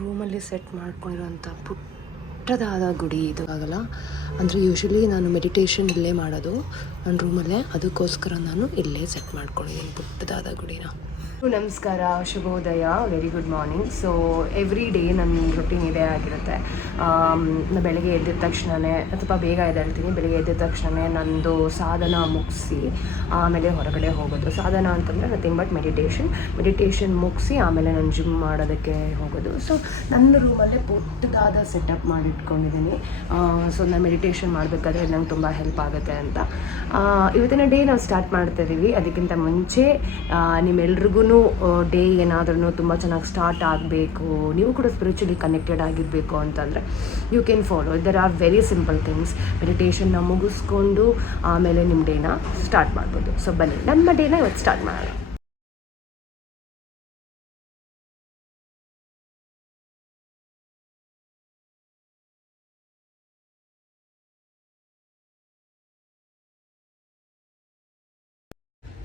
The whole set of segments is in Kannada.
ರೂಮಲ್ಲಿ ಸೆಟ್ ಮಾಡ್ಕೊಂಡಿರೋಂಥ ಪುಟ್ಟದಾದ ಗುಡಿ ಇದು ಆಗಲ್ಲ ಅಂದರೆ ಯೂಶ್ವಲಿ ನಾನು ಮೆಡಿಟೇಷನ್ ಇಲ್ಲೇ ಮಾಡೋದು ನನ್ನ ರೂಮಲ್ಲೇ, ಅದಕ್ಕೋಸ್ಕರ ನಾನು ಇಲ್ಲೇ ಸೆಟ್ ಮಾಡ್ಕೊಂಡಿದ್ದೀನಿ ಪುಟ್ಟದಾದ ಗುಡಿನ. ನಮಸ್ಕಾರ, ಶುಭೋದಯ, very good morning. So every day ನನ್ನ ರುಟೀನ್ ಇದೇ ಆಗಿರುತ್ತೆ. ಬೆಳಗ್ಗೆ ಎದ್ದಿದ ತಕ್ಷಣವೇ ಅಥವಾ ಬೇಗ ಎದ್ದೇಳ್ತೀನಿ. ಬೆಳಗ್ಗೆ ಎದ್ದಿದ ತಕ್ಷಣವೇ ನಂದು ಸಾಧನ ಮುಗಿಸಿ ಆಮೇಲೆ ಹೊರಗಡೆ ಹೋಗೋದು. ಸಾಧನ ಅಂತಂದರೆ ನಥಿಂಗ್ ಬಟ್ ಮೆಡಿಟೇಷನ್ ಮುಗಿಸಿ ಆಮೇಲೆ ನಾನು ಜಿಮ್ ಮಾಡೋದಕ್ಕೆ ಹೋಗೋದು. ಸೊ ನನ್ನ ರೂಮಲ್ಲೇ ಪುಟ್ಟದಾದ ಸೆಟಪ್ ಮಾಡಿಟ್ಕೊಂಡಿದ್ದೀನಿ. ಸೊ ನಾನು ಮೆಡಿಟೇಷನ್ ಮಾಡಬೇಕಾದ್ರೆ ನಂಗೆ ತುಂಬ ಹೆಲ್ಪ್ ಆಗುತ್ತೆ ಅಂತ ಇವತ್ತಿನ ಡೇ ನಾವು ಸ್ಟಾರ್ಟ್ ಮಾಡ್ತಾಯಿದ್ದೀವಿ. ಅದಕ್ಕಿಂತ ಮುಂಚೆ ನಿಮ್ಮೆಲ್ರಿಗೂ ಡೇ ಏನಾದ್ರೂ ತುಂಬ ಚೆನ್ನಾಗಿ ಸ್ಟಾರ್ಟ್ ಆಗಬೇಕು, ನೀವು ಕೂಡ ಸ್ಪಿರಿಚುಲಿ ಕನೆಕ್ಟೆಡ್ ಆಗಿರಬೇಕು ಅಂತಂದರೆ you can follow. There are very simple things. ಮೆಡಿಟೇಷನ್ನ ಮುಗಿಸ್ಕೊಂಡು ಆಮೇಲೆ ನಿಮ್ಮ ಡೇನ ಸ್ಟಾರ್ಟ್ ಮಾಡ್ಬೋದು. ಸೊ ಬನ್ನಿ ನಮ್ಮ ಡೇನ ಇವತ್ತು ಸ್ಟಾರ್ಟ್ ಮಾಡೋಣ.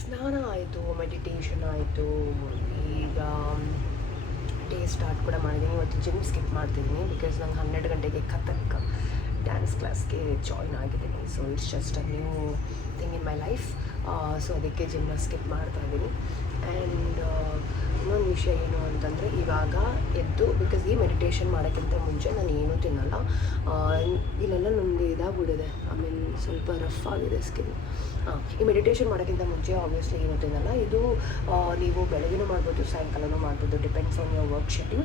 ಸ್ನಾನ ಆಯಿತು, ಮೆಡಿಟೇಷನ್ ಆಯಿತು, ಈಗ ಡೇ ಸ್ಟಾರ್ಟ್ ಕೂಡ ಮಾಡಿದ್ದೀನಿ. ಇವತ್ತು ಜಿಮ್ ಸ್ಕಿಪ್ ಮಾಡ್ತಿದ್ದೀನಿ ಬಿಕಾಸ್ ನಂಗೆ 12 ಗಂಟೆಗೆ ಕಥಕ್ ಡ್ಯಾನ್ಸ್ ಕ್ಲಾಸ್ಗೆ ಜಾಯ್ನ್ ಆಗಿದ್ದೀನಿ. So it's just a new thing in my life. So ಅದಕ್ಕೆ ಜಿಮ್ನ ಸ್ಕಿಪ್ ಮಾಡ್ತಾ ಇದ್ದೀನಿ. ಆ್ಯಂಡ್ ಇನ್ನೊಂದು ವಿಷಯ ಏನು ಅಂತಂದರೆ ಇವಾಗ ಎದ್ದು ಬಿಕಾಸ್ ಈ ಮೆಡಿಟೇಷನ್ ಮಾಡೋಕ್ಕಿಂತ ಮುಂಚೆ ನಾನು ಏನೂ ತಿನ್ನಲ್ಲ. ಇಲ್ಲೆಲ್ಲ ನಮ್ಮದು ಇದಾಗ್ಬಿಟ್ಟಿದೆ, ಐ ಮೀನ್ ಸ್ವಲ್ಪ ರಫ್ ಆಗಿದೆ ಸ್ಕಿನ್. ಈ ಮೆಡಿಟೇಷನ್ ಮಾಡೋಕ್ಕಿಂತ ಮುಂಚೆ ಆಬ್ವಿಯಸ್ಲಿ ಏನೂ ತಿನ್ನಲ್ಲ. ಇದು ನೀವು ಬೆಳಗ್ಗೆನೂ ಮಾಡ್ಬೋದು, ಸಾಯಂಕಾಲನೂ ಮಾಡ್ಬೋದು, depends on your work schedule.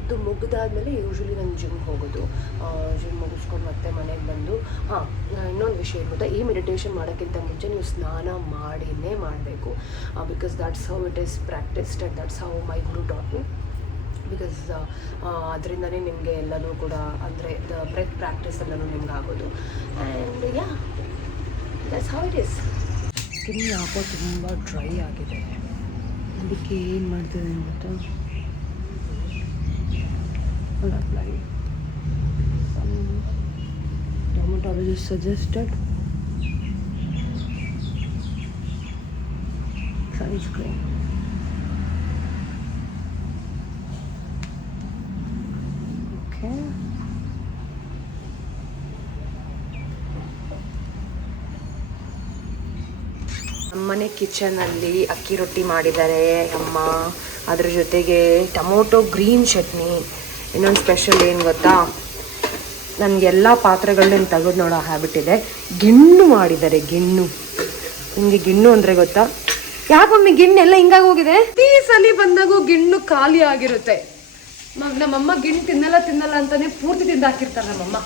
ಇದು ಮುಗಿದಾದ್ಮೇಲೆ ಯೂಶ್ವಲಿ ನಾನು ಜಿಮ್ ಹೋಗೋದು. ಜಿಮ್ ಮುಗಿಸ್ಕೊಂಡು ಮತ್ತೆ ಮನೆಗೆ ಬಂದು ಇನ್ನೊಂದು ವಿಷಯ ಏನು ಗೊತ್ತಾ, ಈ ಮೆಡಿಟೇಷನ್ ಮಾಡೋಕ್ಕಿಂತ ಮುಂಚೆ ನೀವು ಸ್ನಾನ ಮಾಡಿನೇ ಮಾಡಬೇಕು. Because that's how it is practised and that's how my Guru taught me. Because ಅದರಿಂದನೇ ನಿಮಗೆ ಎಲ್ಲನೂ ಕೂಡ ಅಂದರೆ ದ ಬ್ರೆತ್ ಪ್ರಾಕ್ಟೀಸ್ ಎಲ್ಲನೂ ನಿಮ್ಗೆ ಆಗೋದು. And yeah that's how it is. Skin ಯಾಕೋ ತುಂಬ ಡ್ರೈ ಆಗಿದೆ, ಅದಕ್ಕೆ ಏನು ಮಾಡ್ತಿದ್ದೀನಿ ಗೊತ್ತಾ, apply dermatologist suggested sunscreen. Okay. ನಮ್ಮನೆ ಕಿಚನಲ್ಲಿ ಅಕ್ಕಿ ರೊಟ್ಟಿ ಮಾಡಿದ್ದಾರೆ ಅಮ್ಮ. ಅದ್ರ ಜೊತೆಗೆ ಟೊಮೊಟೊ ಗ್ರೀನ್ ಚಟ್ನಿ. ಇನ್ನೊಂದು ಸ್ಪೆಷಲ್ ಏನು ಗೊತ್ತಾ, ನನಗೆಲ್ಲ ಪಾತ್ರೆಗಳನ್ನ ತೆಗೆದು ನೋಡೋ ಹ್ಯಾಬಿಟ್ ಇದೆ. ಗಿಣ್ಣು ಮಾಡಿದ್ದಾರೆ, ಗಿಣ್ಣು. ನಿಮಗೆ ಗಿಣ್ಣು ಅಂದರೆ ಗೊತ್ತಾ? ಯಾಕಮ್ಮಿ ಗಿಣ್ಣೆಲ್ಲ ಹಿಂಗಾಗಿ ಹೋಗಿದೆ? ಈ ಸಲ ಬಂದಾಗೂ ಗಿಣ್ಣು ಖಾಲಿ ಆಗಿರುತ್ತೆ. ನಮ್ಮಮ್ಮ ಗಿಣ್ಣು ತಿನ್ನಲ್ಲ ಅಂತಾನೆ ಪೂರ್ತಿ ತಿಂದು ಹಾಕಿರ್ತಾರೆ ನಮ್ಮಮ್ಮ,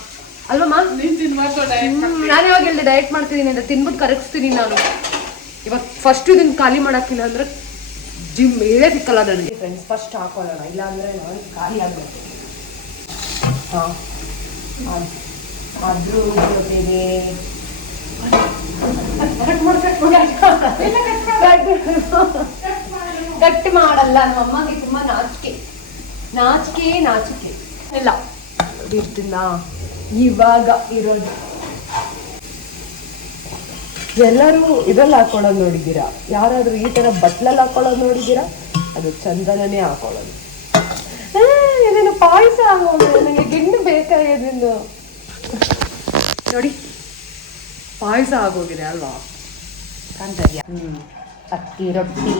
ಅಲ್ವಮ್ಮ? ನಾನು ಯಾವಾಗ ಹೇಳಿದೆ ಡಯಟ್ ಮಾಡ್ತಿದ್ದೀನಿ ಅಂತ, ತಿನ್ಬಿಟ್ಟು ಕರಗಿಸ್ತೀನಿ ನಾನು. ಇವಾಗ ಫಸ್ಟ್ ಇದನ್ನು ಖಾಲಿ ಮಾಡೋಕ್ಕಿಲ್ಲ ಅಂದರೆ ಜಿಮ್ ಇದೇ ಸಿಕ್ಕಲ್ಲ ನನಗೆ. ಫ್ರೆಂಡ್ಸ್ ಫಸ್ಟ್ ಹಾಕೊಳ್ಳೋಣ, ಇಲ್ಲಾಂದರೆ ನಾನು ಖಾಲಿ ಆಗಬೇಕು. ಅದ್ರ ಜೊತೆಗೆ ಕಟ್ ಮಾಡಲ್ಲ ನಮ್ಮಮ್ಮಗೆ, ತುಂಬ ನಾಚಿಕೆ ಎಲ್ಲ ಇರ್ತಿಲ್ಲ ಇವಾಗ ಇರೋದು. ಎಲ್ಲರೂ ಇದ್ರಲ್ಲಿ ಹಾಕೊಳ್ಳೋದು ನೋಡಿದ್ದೀರಾ? ಯಾರಾದ್ರೂ ಈ ತರ ಬಟ್ಲಲ್ಲಿ ಹಾಕೊಳ್ಳೋದು ನೋಡಿದ್ದೀರಾ? ಅದು ಚಂದನನೇ ಹಾಕೊಳ್ಳೋದು. ಇದೇನು ಪಾಯಸ ಆಗೋದು, ನನಗೆ ಗಿಣ್ಣು ಬೇಕಾಗಿದ್ದು ನೋಡಿ, ಪಾಯಸ ಆಗೋಗಿದೆ ಅಲ್ವಾ? ಕಾಣ್ತಾ ಇದೆಯಾ? ಅಕ್ಕಿ ರೊಟ್ಟಿ.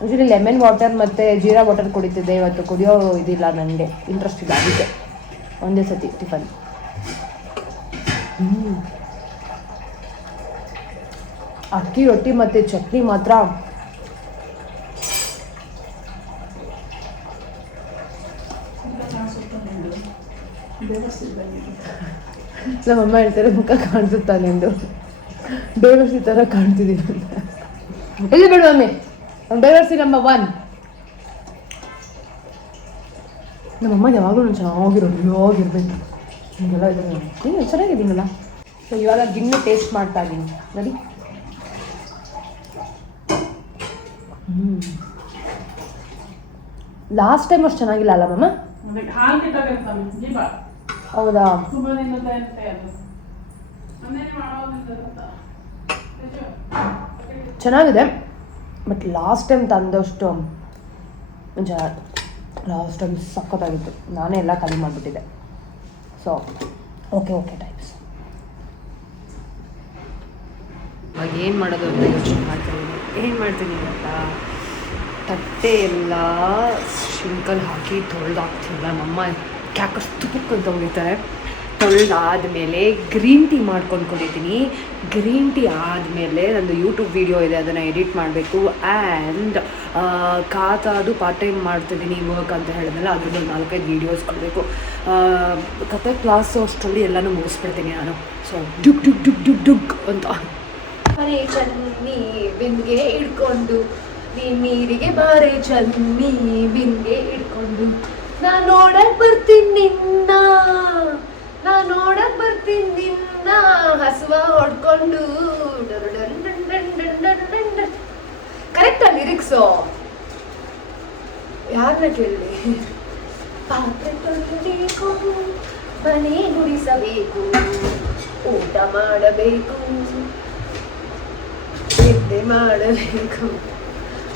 ಯೂಶಲಿ ಲೆಮನ್ ವಾಟರ್ ಮತ್ತು ಜೀರಾ ವಾಟರ್ ಕುಡಿತಿದ್ದೆ, ಇವತ್ತು ಕುಡಿಯೋ ಇದಿಲ್ಲ ನನಗೆ, ಇಂಟ್ರೆಸ್ಟ್ ಇಲ್ಲ. ಅದಕ್ಕೆ ಒಂದೇ ಸತಿ ಟಿಫನ್. ಅಕ್ಕಿ ರೊಟ್ಟಿ ಮತ್ತು ಚಟ್ನಿ ಮಾತ್ರ ನಮ್ಮಮ್ಮ ಹೇಳ್ತಾರೆ ಮುಖ ಕಾಣಿಸುತ್ತಾ ನಿಂದು, ಬೇವರ್ಸಿ ಥರ ಕಾಣ್ತಿದ್ದೀನಿ ಅಂತ. ಇಲ್ಲಿ ಬಿಡು ಮಮ್ಮಿ, ಬೇವರ್ಸಿ ನಂಬರ್ 1. ನಮ್ಮಮ್ಮ ಯಾವಾಗಲೂ ನಾನು ಚೆನ್ನಾಗಿರ್ಬೇಕು ಹಿಂಗೆಲ್ಲ ಇದ್ರೆ ನೀನು ಚೆನ್ನಾಗಿದ್ದೀನಲ್ಲ. ಸೊ ಇವಾಗ ಗಿಣ್ಣು ಟೇಸ್ಟ್ ಮಾಡ್ತಾ ಇದ್ದೀನಿ ನೋಡಿ. ಲಾಸ್ಟ್ ಟೈಮ್ ಅಷ್ಟು ಚೆನ್ನಾಗಿಲ್ಲ ಅಲ್ಲ ಮಮ್ಮ? ಹೌದಾ? ಚೆನ್ನಾಗಿದೆ, ಬಟ್ ಲಾಸ್ಟ್ ಟೈಮ್ ತಂದಷ್ಟು ಲಾಸ್ಟ್ ಟೈಮ್ ಸಖತ್ತಾಗಿತ್ತು, ನಾನೇ ಎಲ್ಲ ಖಾಲಿ ಮಾಡಿಬಿಟ್ಟಿದ್ದೆ. So okay types. ಇವಾಗ ಏನು ಮಾಡೋದು ಅಂತ ಯೋಚನೆ ಮಾಡ್ತೀನಿ ಅಂತ ತಟ್ಟೆ ಎಲ್ಲ ಶಿಂಕಲ್ಲಿ ಹಾಕಿ ತೊಳೆದಾಕ್ತಿಲ್ಲ. ನಮ್ಮಮ್ಮ ಕ್ಯಾಕಸ್ ತುಪ್ಪಕ್ಕಂತ ಹೊಡಿತಾರೆ. ತೊಳೆದಾದ್ಮೇಲೆ ಗ್ರೀನ್ ಟೀ ಮಾಡ್ಕೊಂಡ್ಕೊಂಡಿದ್ದೀನಿ. ಗ್ರೀನ್ ಟೀ ಆದಮೇಲೆ ನಂದು ಯೂಟ್ಯೂಬ್ ವೀಡಿಯೋ ಇದೆ, ಅದನ್ನು ಎಡಿಟ್ ಮಾಡಬೇಕು. ಆ್ಯಂಡ್ ಅದು ಪಾರ್ಟ್ ಟೈಮ್ ಮಾಡ್ತಿದ್ದೀನಿ ವರ್ಕ್ ಅಂತ ಹೇಳಿದ್ಮೇಲೆ ಅದ್ರದ್ದು 4-5 ವೀಡಿಯೋಸ್ ಕೊಡಬೇಕು. ಕತೆ ಕ್ಲಾಸು ಅಷ್ಟರಲ್ಲಿ ಎಲ್ಲನೂ ಮುಗಿಸ್ಬಿಡ್ತೀನಿ ನಾನು. ಸೊ ಡುಗ್ ಅಂತ ಮನೆ ಚನ್ನಿ ಬಿಂದಿಗೆ ಹಿಡ್ಕೊಂಡು ನೀರಿಗೆ ಬಾರೆ ಚನ್ನಿ ಬಿಂದಿಗೆ ಹಿಡ್ಕೊಂಡು ನಾನು ನೋಡಕ್ ಬರ್ತೀನಿ ನಿನ್ನ ಹಸುವ ಹೊಡ್ಕೊಂಡು. ಕರೆಕ್ಟಾ ಲಿರಿಕ್ಸು? ಯಾರನ್ನ ಕೇಳಿ? ಪಾತ್ರೆ ತೊಳಿಬೇಕು, ಮನೆ ಗುಡಿಸಬೇಕು, ಊಟ ಮಾಡಬೇಕು, ನಿದ್ದೆ ಮಾಡಬೇಕು,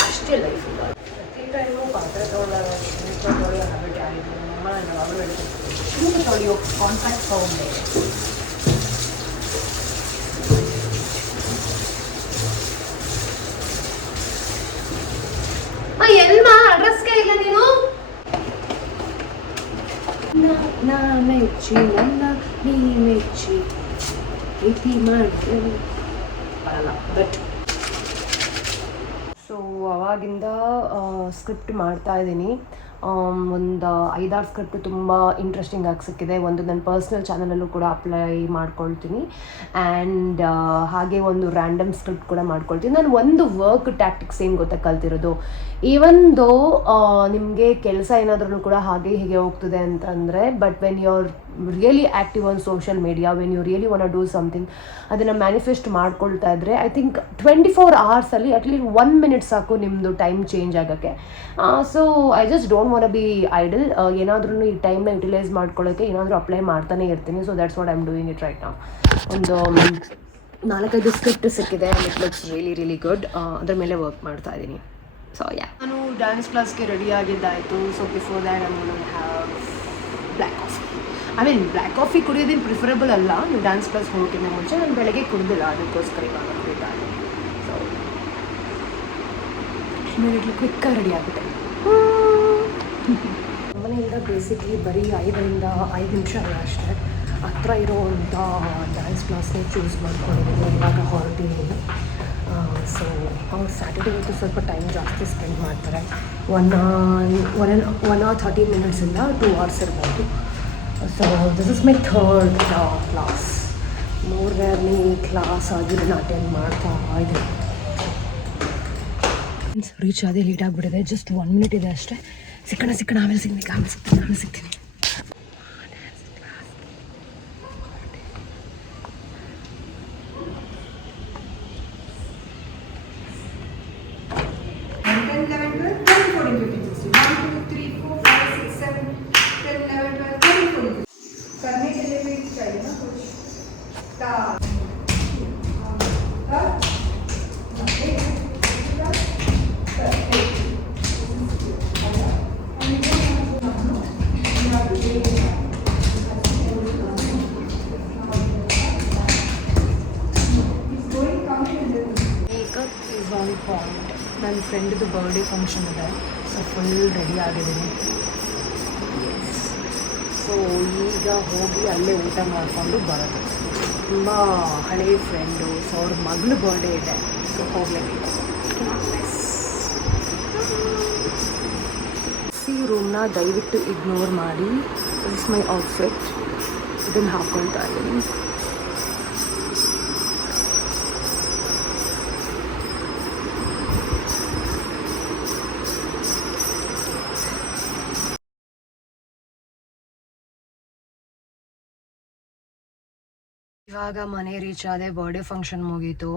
ಅಷ್ಟೇ ಲೈಫ್. ಪ್ರತಿ ಟೈಮು ಪಾತ್ರೆ ತೊಗೊಳ್ಳೋ ಹ್ಯಾಬಿಟ್ ಯಾರಿದ್ರು? ನಮ್ಮ ಯಾವಾಗಲೂ ಹೇಳ್ತೀನಿ ತೊಳೆಯೋ ಕಾಂಟ್ಯಾಕ್ಟ್ ತಗೊಂಡೆ. ಎಲ್ಮ ಅಡ್ರೆಸ್ಗೆ ಇಲ್ಲ ನೀನು? ನಾ ಮೆಚ್ಚಿ ನನ್ನ ನೀ ಮೆಚ್ಚಿ ಪ್ರೀತಿ ಮಾಡ್ತೀನಿ ಬರಲ್ಲ. ಬಟ್ ಸೊ ಅವಾಗಿಂದ ಸ್ಕ್ರಿಪ್ಟ್ ಮಾಡ್ತಾ ಇದ್ದೀನಿ. ಒಂದು 5-6 ಸ್ಕ್ರಿಪ್ಟ್ ತುಂಬ ಇಂಟ್ರೆಸ್ಟಿಂಗ್ ಆಗಿ ಸಿಕ್ಕಿದೆ. ಒಂದು ನನ್ನ ಪರ್ಸ್ನಲ್ ಚಾನಲಲ್ಲೂ ಕೂಡ ಅಪ್ಲೈ ಮಾಡ್ಕೊಳ್ತೀನಿ. ಆ್ಯಂಡ್ ಹಾಗೆ ಒಂದು ರ್ಯಾಂಡಮ್ ಸ್ಕ್ರಿಪ್ಟ್ ಕೂಡ ಮಾಡ್ಕೊಳ್ತೀನಿ. ನಾನು ಒಂದು ವರ್ಕ್ ಟ್ಯಾಕ್ಟಿಕ್ಸ್ ಏನು ಗೊತ್ತಾ ಕಲ್ತಿರೋದು, ಈವನ್ ದೋ ನಿಮಗೆ ಕೆಲಸ ಏನಾದ್ರೂ ಕೂಡ ಹಾಗೆ ಹೀಗೆ ಹೋಗ್ತದೆ ಅಂತಂದರೆ, but when you are really active on social media, when you really want to do something, ಅದನ್ನು ಮ್ಯಾನಿಫೆಸ್ಟ್ ಮಾಡ್ಕೊಳ್ತಾ ಇದ್ದರೆ I think 24 hours at least 1 minute ಸಾಕು ನಿಮ್ಮದು ಟೈಮ್ ಚೇಂಜ್ ಆಗೋಕ್ಕೆ. So I just don't want be idle. ಏನಾದ್ರೂ ಈ ಟೈಮ್ನ ಯುಟಿಲೈಸ್ ಮಾಡ್ಕೊಳ್ಳೋಕ್ಕೆ ಏನಾದರೂ ಅಪ್ಲೈ ಮಾಡ್ತಾನೆ ಇರ್ತೀನಿ. So that's what I am doing it right now. ಒಂದು 4-5 ಸ್ಕ್ರಿಪ್ಟ್ ಸಿಕ್ಕಿದೆ. It looks really good. ಅದ್ರ ಮೇಲೆ ವರ್ಕ್ ಮಾಡ್ತಾ ಇದ್ದೀನಿ. ಸೊ ನಾನು ಡ್ಯಾನ್ಸ್ ಕ್ಲಾಸ್ಗೆ ರೆಡಿ ಆಗಿದ್ದಾಯಿತು. So before that I will have black coffee. Black coffee ಕುಡಿಯೋದೇನು ಪ್ರಿಫರಬಲ್ ಅಲ್ಲ. ನೀವು ಡ್ಯಾನ್ಸ್ ಕ್ಲಾಸ್ ಹೋಗೋಕ್ಕಿಂತ ಮುಂಚೆ ನಾನು ಬೆಳಗ್ಗೆ ಕುಡಿದಿಲ್ಲ, ಅದಕ್ಕೋಸ್ಕರ ಇವಾಗ ಕುಡಿತಾ ಇದ್ದೀನಿ. ಸೊ ಇಮಿಡಿಯೇಟ್ಲಿ ಕ್ವಿಕ್ಕಾಗಿ ರೆಡಿ ಆಗಿಬಿಟ್ಟೆ. ಮನೆಯಿಂದ ಬೇಸಿಕ್ಲಿ ಬರೀ 5 ನಿಮಿಷ ಅಷ್ಟೇ ಹತ್ರ ಇರೋವಂಥ ಡ್ಯಾನ್ಸ್ ಕ್ಲಾಸ್ನೇ ಚೂಸ್ ಮಾಡ್ಕೊಂಡಿದ್ದೀನಿ. ಇವಾಗ ಹೊರಟಿದ್ದೀನಿ. ಸೊ ಅವ್ರು ಸ್ಯಾಟರ್ಡೇ ಹೊತ್ತು ಸ್ವಲ್ಪ ಟೈಮ್ ಜಾಸ್ತಿ ಸ್ಪೆಂಡ್ ಮಾಡ್ತಾರೆ. 1 hour 30 minutes 2 hours ಇರ್ಬೋದು. So this is my third class. 3ನೇ ಕ್ಲಾಸ್ ಆಗಿ ನಾನು ಅಟೆಂಡ್ ಮಾಡ್ತಾ ಇದ್ದೀನಿ. ರೀಚ್ ಅದೇ ಲೇಟ್ ಆಗಿಬಿಟ್ಟಿದೆ. ಜಸ್ಟ್ 1 minute ಇದೆ ಅಷ್ಟೇ. ಸಿಕ್ಕಣ ಆಮೇಲೆ ಸಿಗ್ತೀನಿ. ನನ್ನ ಫ್ರೆಂಡ್ದು ಬರ್ಡೇ ಫಂಕ್ಷನ್ ಇದೆ. ಸೊ ಫುಲ್ ರೆಡಿ ಆಗಿದ್ದೀನಿ. ಸೊ ಈಗ ಹೋಗಿ ಅಲ್ಲೇ ಊಟ ಮಾಡಿಕೊಂಡು ಬರೋದು. ತುಂಬ ಹಳೆಯ ಫ್ರೆಂಡು. ಸೊ ಅವ್ರ ಮಗಳು ಬರ್ಡೇ ಇದೆ. ಸೊ ಹೋಗಲೇಬೇಕು. ರೂಮ್ನ ದಯವಿಟ್ಟು ಇಗ್ನೋರ್ ಮಾಡಿ. This is my outfit. ಇದನ್ನು ಹಾಕ್ಕೊಳ್ತಾ ಇದ್ದೀನಿ. ಇವಾಗ ಮನೆ ರೀಚ್ ಆದೆ. ಬರ್ಡೇ ಫಂಕ್ಷನ್ ಮುಗೀತು.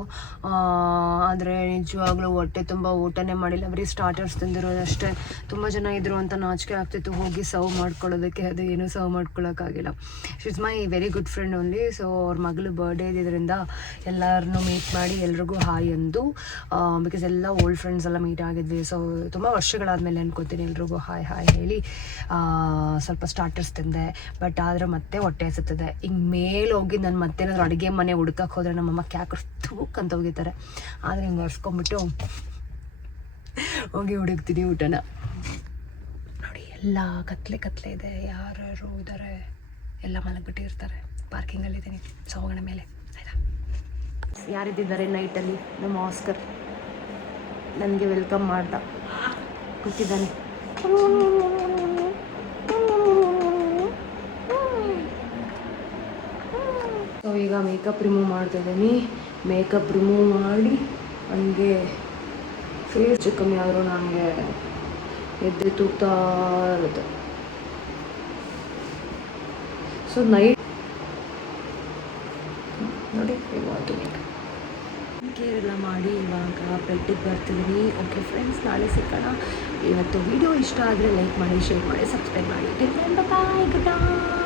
ಆದರೆ ನಿಜವಾಗ್ಲೂ ಹೊಟ್ಟೆ ತುಂಬ ಊಟನೇ ಮಾಡಿಲ್ಲ, ಬರೀ ಸ್ಟಾರ್ಟರ್ಸ್ ತಿಂದಿರೋದಷ್ಟೇ. ತುಂಬ ಜನ ಇದ್ರು ಅಂತ ನಾಚಿಕೆ ಆಗ್ತಿತ್ತು ಹೋಗಿ ಸರ್ವ್ ಮಾಡ್ಕೊಳ್ಳೋದಕ್ಕೆ, ಅದು ಏನೂ ಸರ್ವ್ ಮಾಡ್ಕೊಳ್ಳೋಕ್ಕಾಗಿಲ್ಲ. She's my very good friend only. So ಅವ್ರ ಮಗಳು ಬರ್ಡೇ ಇದ್ದಿದ್ದರಿಂದ ಎಲ್ಲರನ್ನೂ ಮೀಟ್ ಮಾಡಿ ಎಲ್ರಿಗೂ ಹಾಯ್ ಅಂದು, ಬಿಕಾಸ್ ಎಲ್ಲ ಓಲ್ಡ್ ಫ್ರೆಂಡ್ಸ್ ಎಲ್ಲ ಮೀಟ್ ಆಗಿದ್ವಿ. ಸೊ ತುಂಬ ವರ್ಷಗಳಾದಮೇಲೆ ಅನ್ಕೋತೀನಿ ಎಲ್ರಿಗೂ ಹಾಯ್ ಹೇಳಿ ಸ್ವಲ್ಪ ಸ್ಟಾರ್ಟರ್ಸ್ ತಿಂದೆ. ಬಟ್ ಆದರೆ ಮತ್ತೆ ಹೊಟ್ಟೆ ಹಸುತ್ತದೆ. ಹಿಂಗೆ ಮೇಲೆ ಹೋಗಿ ನಾನು ಮತ್ತೇನಾದ್ರು ಅಡುಗೆ ಮನೆ ಹುಡ್ಕಕ್ಕೆ ಹೋದರೆ ನಮ್ಮಮ್ಮ ಕ್ಯಾಕರ್ ತೂಕಂತ ಹೋಗಿದ್ದಾರೆ. ಆದರೆ ಹಿಂಗೆ ಒರೆಸ್ಕೊಂಬಿಟ್ಟು ಹೋಗಿ ಹುಡುಕ್ತೀನಿ ಊಟನ. ನೋಡಿ ಎಲ್ಲ ಕತ್ಲೆ ಇದೆ, ಯಾರು ಇದ್ದಾರೆ, ಎಲ್ಲ ಮಲಗಿಬಿಟ್ಟಿರ್ತಾರೆ. ಪಾರ್ಕಿಂಗಲ್ಲಿದ್ದೀನಿ, ಸೊ ಹೋಗೋಣ ಮೇಲೆ ಆಯಿತಾ. ಯಾರಿದ್ದಾರೆ ನೈಟಲ್ಲಿ? ನಮ್ಮ ಆಸ್ಕರ್ ನನಗೆ ವೆಲ್ಕಮ್ ಮಾಡ್ದ ಕೂತಿದ್ದಾನೆ. ಸೊ ಈಗ ಮೇಕಪ್ ರಿಮೂವ್ ಮಾಡ್ತಿದ್ದೀನಿ. ಮೇಕಪ್ ರಿಮೂವ್ ಮಾಡಿ ನನಗೆ ಫೇಸ್ ಕಮ್ಮಿ ಆದರೂ ನನಗೆ ಎದ್ದು ತೂಗ್ತಾ ಇರುತ್ತೆ. ಸೊ ನೈಟ್ ನೋಡಿ ಇವತ್ತು ಕೇರೆಲ್ಲ ಮಾಡಿ ಇವಾಗ ಬೆಡ್ಡಿಗೆ ಬರ್ತಿದ್ದೀನಿ. ಓಕೆ ಫ್ರೆಂಡ್ಸ್, ನಾಳೆ ಸಿಗೋಣ. ಇವತ್ತು ವಿಡಿಯೋ ಇಷ್ಟ ಆದರೆ ಲೈಕ್ ಮಾಡಿ, ಶೇರ್ ಮಾಡಿ, ಸಬ್ಸ್ಕ್ರೈಬ್ ಮಾಡಿ. ಬಾಯ್, ಗುಡ್ ನೈಟ್.